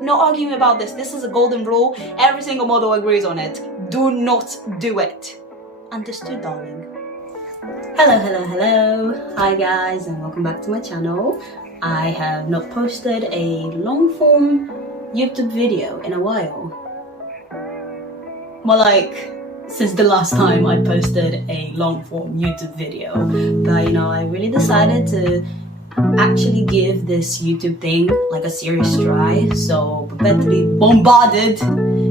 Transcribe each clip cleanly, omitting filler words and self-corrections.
No arguing about this. This is a golden rule. Every single model agrees on it. Do not do it. Understood, darling? Hello. Hi guys, and welcome back to my channel. I have not posted a long form YouTube video in a while. More like since the last time I posted a long form YouTube video. But I really decided to actually give this YouTube thing like a serious try, so prepare to be bombarded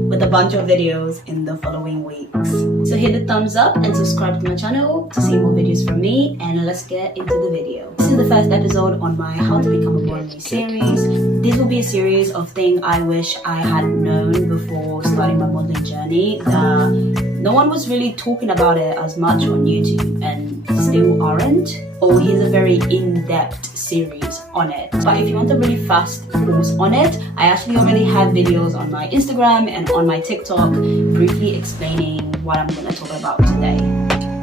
with a bunch of videos in the following weeks. So hit the thumbs up and subscribe to my channel to see more videos from me, and let's get into the video. This is the first episode on my How to Become a Model series. This will be a series of things I wish I had known before starting my modeling journey. No one was really talking about it as much on YouTube, and still aren't. Or here's a very in-depth series on it. But if you want a really fast course on it, I actually already have videos on my Instagram and on my TikTok briefly explaining what I'm going to talk about today.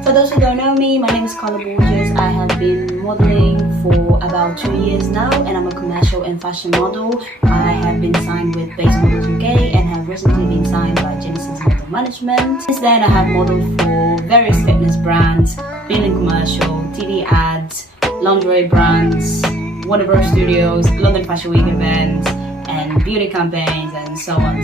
For those who don't know me, my name is Carla Borges. I have been modeling for about 2 years now, and I'm a commercial and fashion model. I have been signed with Base Models UK and have recently been signed by Genesis Model Management. Since then, I have modeled for various fitness brands, been in commercial, TV ads, lingerie brands, Warner Studios, London Fashion Week events, and beauty campaigns, and so on.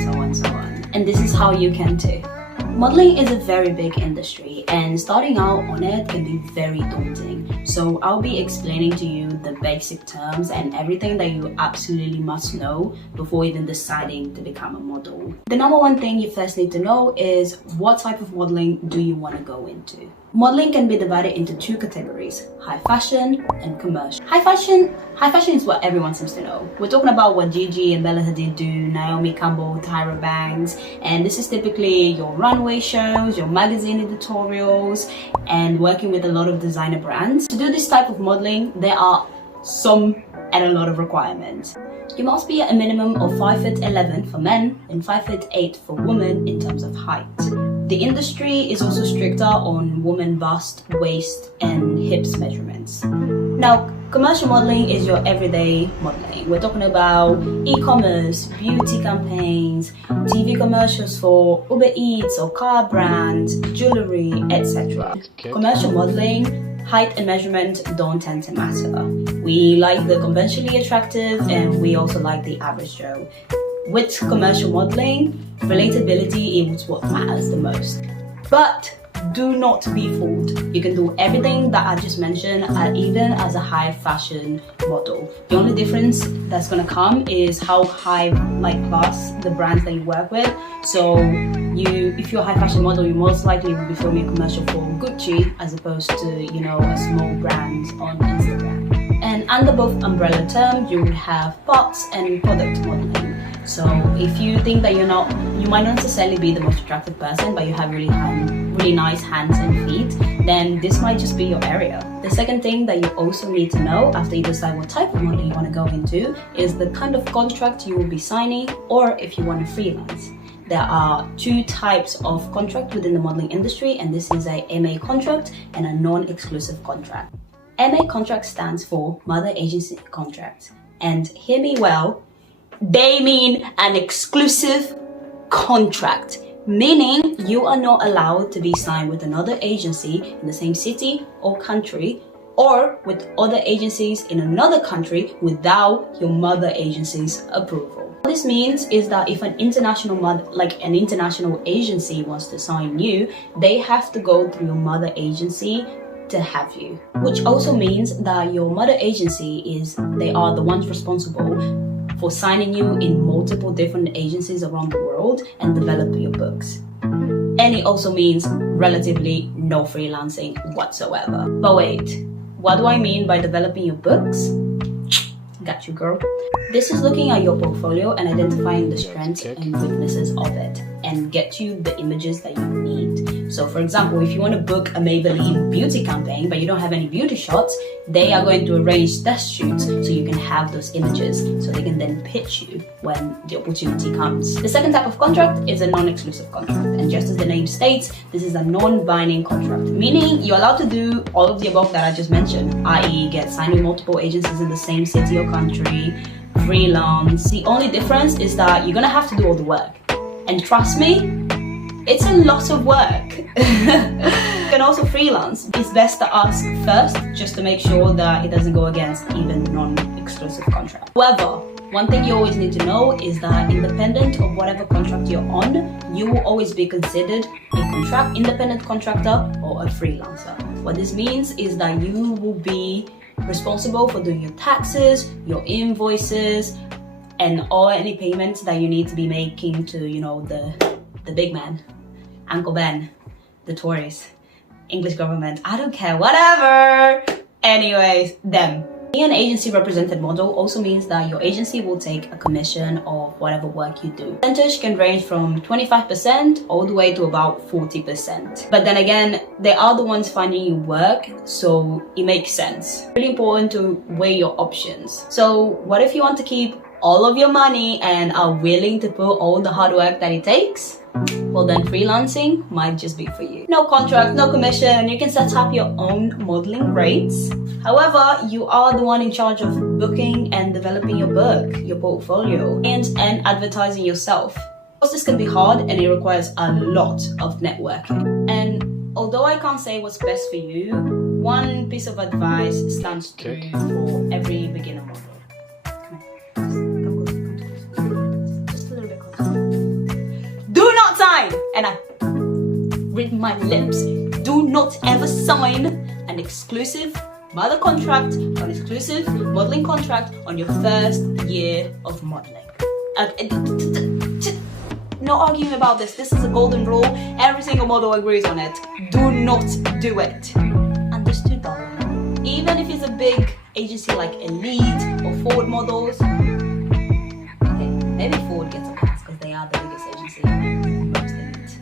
And this is how you can too. Modeling is a very big industry, and starting out on it can be very daunting. So I'll be explaining to you the basic terms and everything that you absolutely must know before even deciding to become a model. The number one thing you first need to know is what type of modeling do you want to go into. Modeling can be divided into two categories: high fashion and commercial. High fashion is what everyone seems to know. We're talking about what Gigi and Bella Hadid do, Naomi Campbell, Tyra Banks, and this is typically your runway shows, your magazine editorials, and working with a lot of designer brands. To do this type of modeling, there are some and a lot of requirements. You must be at a minimum of 5'11" for men and 5'8" for women in terms of height. The industry is also stricter on woman bust, waist, and hips measurements. Now, commercial modeling is your everyday modeling. We're talking about e-commerce, beauty campaigns, TV commercials for Uber Eats or car brands, jewelry, etc. Commercial modeling, height and measurement don't tend to matter. We like the conventionally attractive, and we also like the average Joe. With commercial modeling, relatability is what matters the most. But do not be fooled. You can do everything that I just mentioned, even as a high fashion model. The only difference that's gonna come is how high class the brands that you work with. So if you're a high fashion model, you most likely will be filming a commercial for Gucci as opposed to a small brand on Instagram. And under both umbrella terms, you would have parts and product modeling. So if you think that you might not necessarily be the most attractive person, but you have really nice hands and feet, then this might just be your area. The second thing that you also need to know after you decide what type of modeling you want to go into is the kind of contract you will be signing, or if you want to freelance. There are two types of contract within the modeling industry, and this is a MA contract and a non-exclusive contract. MA contract stands for Mother Agency Contract, and hear me well, they mean an exclusive contract, meaning you are not allowed to be signed with another agency in the same city or country, or with other agencies in another country without your mother agency's approval. What this means is that if an international agency wants to sign you, they have to go through your mother agency to have you. Which also means that your mother agency they are the ones responsible for signing you in multiple different agencies around the world and develop your books. And it also means relatively no freelancing whatsoever. But wait, what do I mean by developing your books? Got you, girl. This is looking at your portfolio and identifying the strengths and weaknesses of it, and get you the images that you need. So for example, if you want to book a Maybelline beauty campaign but you don't have any beauty shots, they are going to arrange test shoots so you can have those images, so they can then pitch you when the opportunity comes. The second type of contract is a non-exclusive contract, and just as the name states, this is a non-binding contract, meaning you're allowed to do all of the above that I just mentioned, i.e. get signed with multiple agencies in the same city or country, freelance. The only difference is that you're gonna have to do all the work. And trust me, it's a lot of work. You can also freelance. It's best to ask first, just to make sure that it doesn't go against even non-exclusive contract. However, one thing you always need to know is that independent of whatever contract you're on, you will always be considered a independent contractor or a freelancer. What this means is that you will be responsible for doing your taxes, your invoices, and any payments that you need to be making to, the big man, Uncle Ben, the Tories, English government, I don't care, whatever. Anyways, them. Being an agency represented model also means that your agency will take a commission of whatever work you do. Percentage can range from 25% all the way to about 40%. But then again, they are the ones finding you work, so it makes sense. Really important to weigh your options. So what if you want to keep all of your money and are willing to put all the hard work that it takes? Well, then freelancing might just be for you. No contract, no commission, and you can set up your own modeling rates. However, you are the one in charge of booking and developing your book, your portfolio, and advertising yourself. Of course, this can be hard and it requires a lot of networking. And although I can't say what's best for you, one piece of advice stands true for every beginner model. And I read my lips. Do not ever sign an exclusive model contract, an exclusive modeling contract on your first year of modeling. No arguing about this. This is a golden rule. Every single model agrees on it. Do not do it. Understood, darling? Even if it's a big agency like Elite or Forward Models. Okay, maybe Forward gets a pass because they are the biggest agency.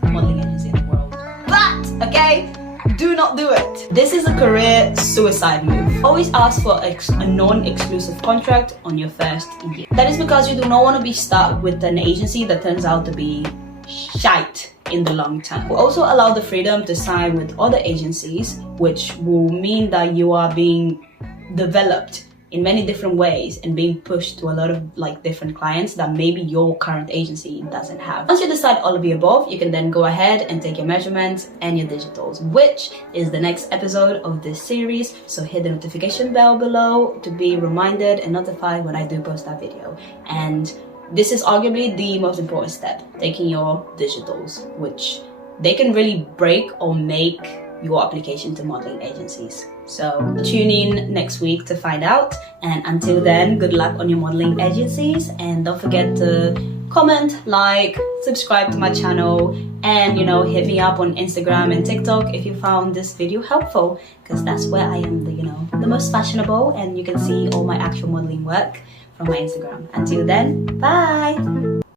Modeling agency in the world. But, okay, do not do it. This is a career suicide move. Always ask for a non-exclusive contract on your first year. That is because you do not want to be stuck with an agency that turns out to be shite in the long term. We'll also allow the freedom to sign with other agencies, which will mean that you are being developed in many different ways and being pushed to a lot of different clients that maybe your current agency doesn't have. Once you decide all of the above, you can then go ahead and take your measurements and your digitals, which is the next episode of this series. So hit the notification bell below to be reminded and notified when I do post that video. And this is arguably the most important step, taking your digitals, which they can really break or make your application to modeling agencies. So tune in next week to find out, and until then, good luck on your modeling agencies, and don't forget to comment, like, subscribe to my channel, and hit me up on Instagram and TikTok if you found this video helpful, because that's where I am the most fashionable, and you can see all my actual modeling work from my Instagram. Until then, bye.